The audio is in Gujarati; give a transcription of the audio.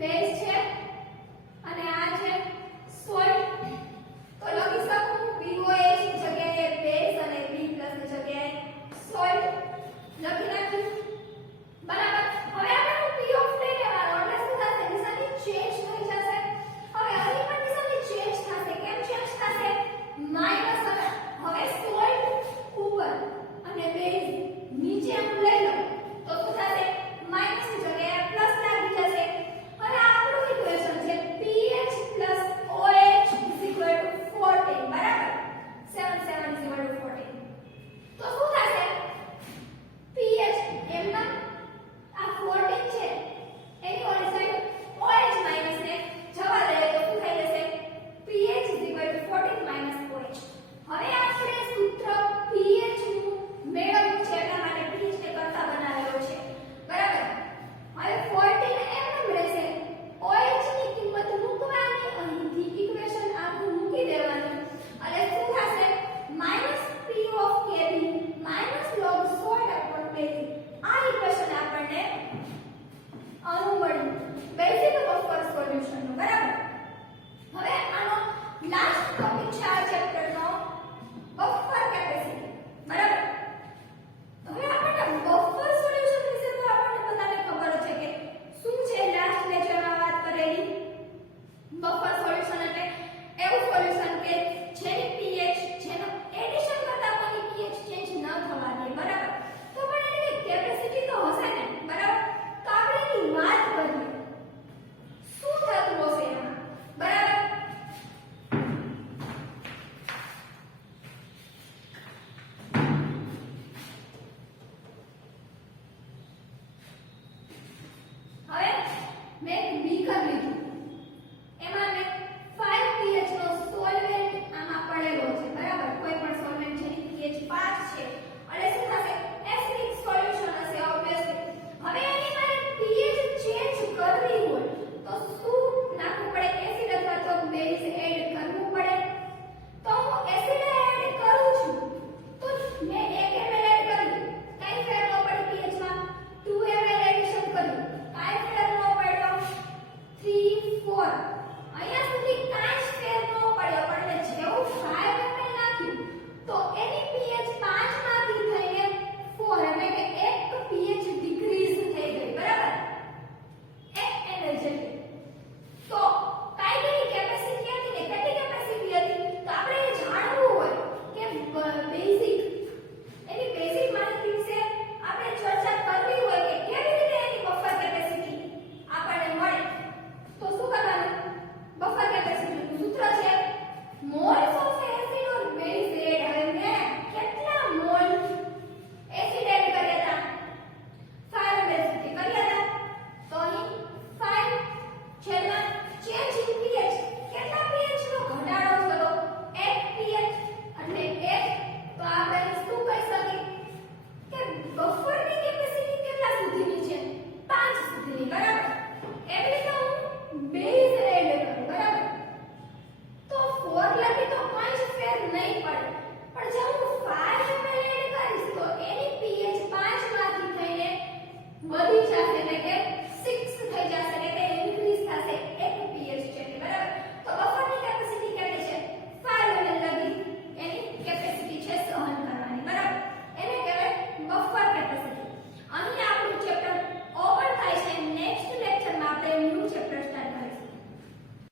બેઝ છે અને આ છે સોલ્ટ. તો લખી શકું BOH ની જગ્યાએ બેઝ અને B+ ની જગ્યાએ સોલ્ટ લખી નાખ્યું. બરાબર. હવે આપણે P ઓફ લઈ લેવાનો એટલે શું થશે? નિશાની ચેન્જ થઈ જશે. હવે અહીં પણ નિશાની ચેન્જ થશે. કેમ ચેન્જ થશે? માઈનસ હવે સોલ્ટ ઉપર અને બેઝ નીચે આમ લઈ લો તો શું થશે? માઈનસ ની જગ્યાએ પ્લસ લાગી જશે. હવે આપણું ઇક્વેશન છે pH + OH = 14. બરાબર. 7 7 = 14. તો શું થશે? pH એમના આ 14 છે એની ઓલી સાઈડ OH માઈનસ ને જવા દે તો શું થઈ જશે? pH = 14 - OH. હવે આપણે સૂત્ર pH નું મેળવવું છે એટલા માટે pH ને કરતા બનાવેલો છે. બરાબર. હવે 14 એમ રહેશે. OH ની કિંમત મૂકવાની અહીંથી ઇક્વેશન આખું મૂકી દેવાનું અને શું થશે? -P of Kb - log salt upon base. આ ઇક્વેશન આપણને આનું મળ્યું બેઝિક બફર સોલ્યુશન નું. બરાબર. હવે આનો લાસ્ટ ટોપિક છે આ ચેપ્ટર નો બફર કેપેસિટી. બરાબર. હવે આપણને બફર સોલ્યુશન વિશે તો આપણને બધાને ખબર છે કે શું છે. લાસ્ટ લેક્ચરમાં વાત કરેલી બફર સોલ્યુશન એટલે એવું સોલ્યુશન કે જેની pH જેનો એડિશન કરતા કોની pH ચેન્જ ન થવા દે. બરાબર. તો પણ એની કેપેસિટી તો હશે ને. બરાબર. તો આપણે એની વાત કરીએ શું થતું હશે એમાં. બરાબર. હવે મેં બીકર લીધું.